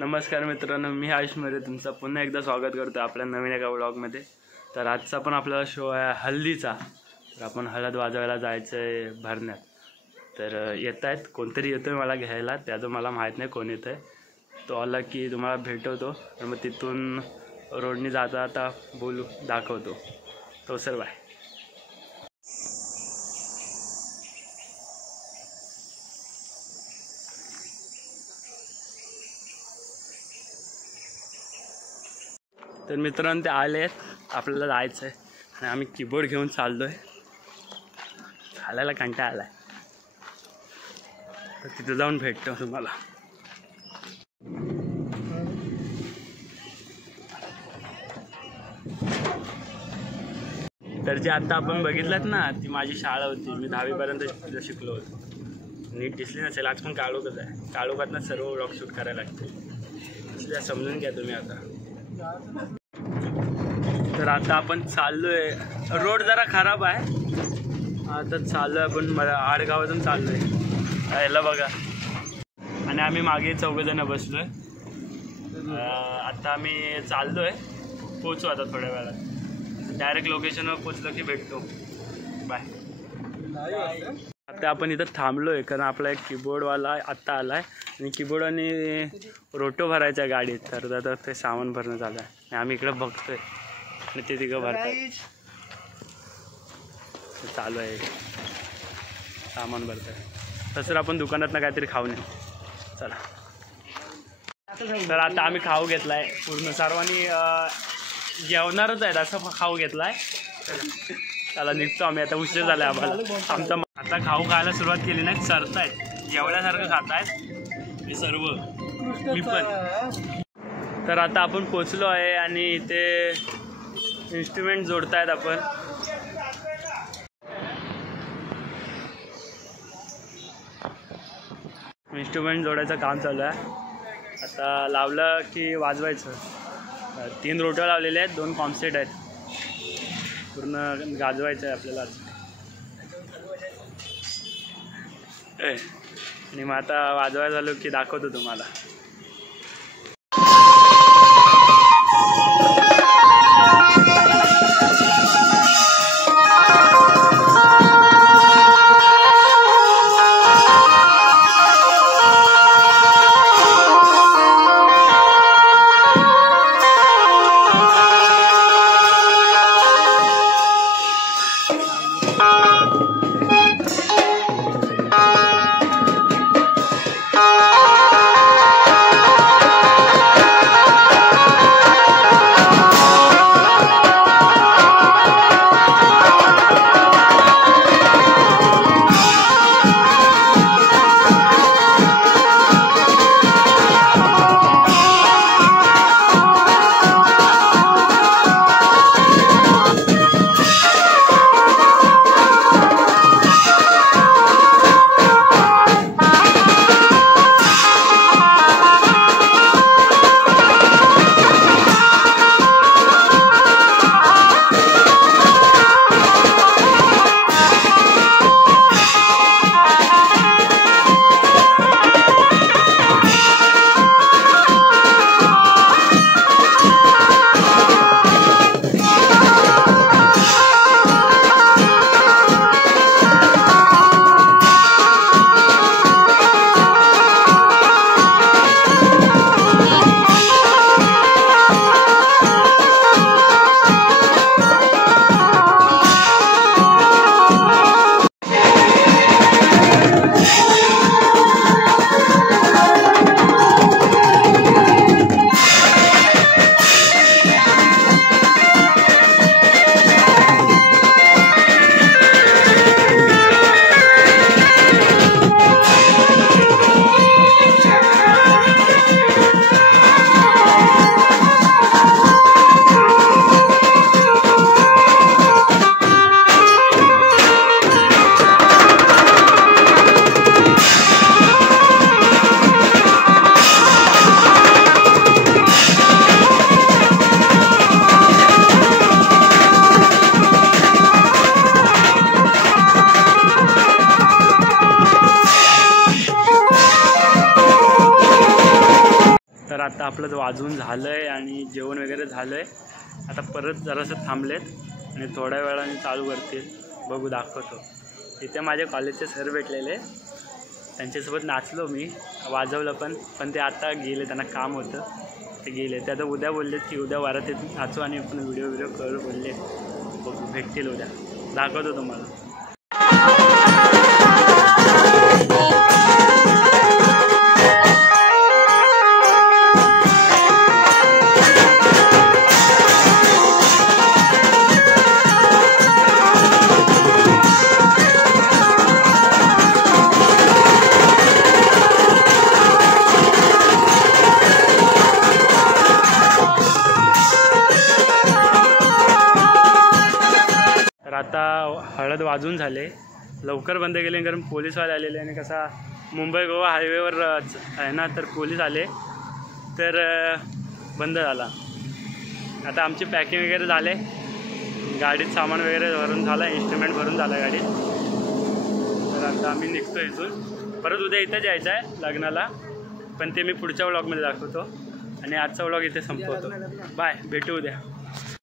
नमस्कार मित्रांनो, मी आयुष मध्ये तुमचं पुन्हा एकदा स्वागत करतो आपल्या नवीन एका व्लॉगमध्ये। तर आजचा पण आपला शो आहे हल्दीचा। तर आपण हळद वाजवायला जायचं आहे भरण्यात। तर येत आहेत, कोणतरी येतोय मला घ्यायला, त्याचं मला माहीत नाही कोण येतंय। तो आला की तुम्हाला भेटवतो, तर मग तिथून रोडनी जाता आता बोलू दाखवतो। तो सर बाय। तर मित्रांनो ते आले आहेत, आपल्याला जायचं आहे आणि आम्ही कीबोर्ड घेऊन चाललोय। चालायला कंटाळा आलाय, तर तिथे जाऊन भेटतो तुम्हाला। तर जे आता आपण बघितलं ना, ती माझी शाळा होती। मी 10वी पर्यंत शिकलो होतो। नीट दिसली नसेल, आज पण काळोखच आहे। काळोखातनं सर्व व्लॉग शूट करायला लागते, समजून घ्या तुम्ही आता। तर आता आपण चाललोय, रोड जरा खराब आहे। आता चाललोय आपण आडगावातून चाललोय, यायला बघा। आणि आम्ही मागे 4 जण बसलोय। आता आम्ही चाललोय, पोचू आता थोड्या वेळात। डायरेक्ट लोकेशनवर पोचलो की भेटतो, बाय। आता आपण इथं थांबलोय कारण आपला एक कीबोर्डवाला आत्ता आलाय आणि कीबोर्ड आणि रोटो भरायचा आहे गाडीत। तर आता ते सामान भरणं चालू आहे आणि आम्ही इकडं बघतोय आणि ते तिघं भरतात। चालू आहे, सामान भरत आहे। तसं आपण दुकानातनं काहीतरी खाऊन येऊ, चला। तर आता आम्ही खाऊ घेतलाय, पूर्ण सर्वांनी जेवणारच आहेत असं खाऊ घेतलाय। चला निघतो आम्ही आता, उशीर झाला आम्हाला। आमचा आता खाऊ खायला सुरुवात केली नाही, सरतायत, जेवल्यासारखं खातायत हे सर्व, मी पण। तर आता आपण पोचलो आहे आणि इथे इन्स्ट्रुमेंट जोडतायत आपण। इन्स्ट्रुमेंट जोडायचं काम चालू आहे। आता लावलं की वाजवायचं। 3 रोट्या लावलेल्या आहेत, 2 कॉम्सेट आहेत, पूर्ण गाजवायचं आहे आपल्याला। आणि मग आता वाजवायला झालो की दाखवतो तुम्हाला। तर आता आपलं वाजून झालं आहे आणि जेवण वगैरे झालं आहे. आता परत जरासं थांबलेत आणि थोड्या वेळाने चालू करतील. बघू दाखवतो. इथे माझे कॉलेजचे सर भेटलेले, त्यांच्यासोबत नाचलो मी, वाजवलं पण ते आता गेले, त्यांना काम होतं ते गेले. ते आता उद्या बोललेत की उद्या वारात येत नाचू आणि आपण व्हिडिओ करू बोलले. बघू भेटतील उद्या, दाखवतो तुम्हाला. तर आता हळद वाजून झाले, लवकर बंद केले कारण पोलीसवाले आलेले आणि कसा मुंबई गोवा हायवेवर आहे ना, तर पोलीस आले तर बंद झाला. आता आमची पॅकिंग वगैरे झाले, गाडीत सामान वगैरे भरून झालं, इन्स्ट्रुमेंट भरून झालं गाडीत. तर आता आम्ही निघतो इथून. परत उद्या इथंच यायचं आहे लग्नाला, पण ते मी पुढच्या व्लॉगमध्ये दाखवतो आणि आजचा व्लॉग इथे संपवतो. बाय, भेटू उद्या.